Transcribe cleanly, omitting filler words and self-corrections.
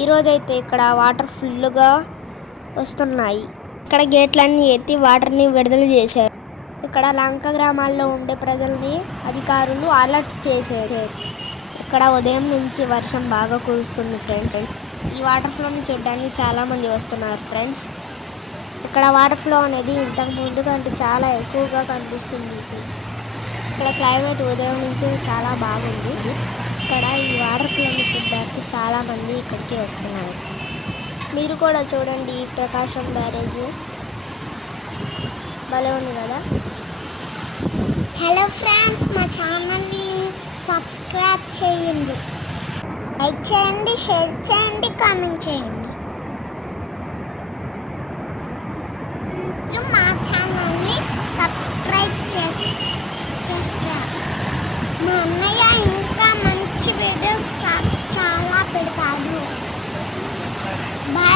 ఈరోజైతే ఇక్కడ వాటర్ ఫుల్గా వస్తున్నాయి. ఇక్కడ గేట్లన్నీ ఎత్తి వాటర్ని విడుదల చేశారు. ఇక్కడ లంక గ్రామాల్లో ఉండే ప్రజల్ని అధికారులు అలర్ట్ చేశారు. ఇక్కడ ఉదయం నుంచి వర్షం బాగా కురుస్తుంది ఫ్రెండ్స్. ఈ వాటర్ ఫ్లోని చూడడానికి చాలా మంది వస్తున్నారు ఫ్రెండ్స్. ఇక్కడ వాటర్ ఫ్లో అనేది ఇంతకు ముందు కంటే చాలా ఎక్కువగా కనిపిస్తుంది. ఇక్కడ క్లైమేట్ ఉదయం నుంచి చాలా బాగుంది. ఇక్కడ ఈ వాటర్ ఫ్లోని చూడడానికి చాలా మంది ఇక్కడికి వస్తున్నారు. మీరు కూడా చూడండి, ఈ ప్రకాశం బ్యారేజ్ భలే ఉంది కదా. హలో ఫ్రెండ్స్, మా ఛానల్ని సబ్స్క్రైబ్ చేయండి, లైక్ చేయండి, షేర్ చేయండి, కామెంట్ చేయండి. మా ఛానల్ని సబ్స్క్రైబ్ చేస్తే మా అన్నయ్య ఇంకా మంచి వీడియోస్ చాలా పెడతాడు. బాయ్.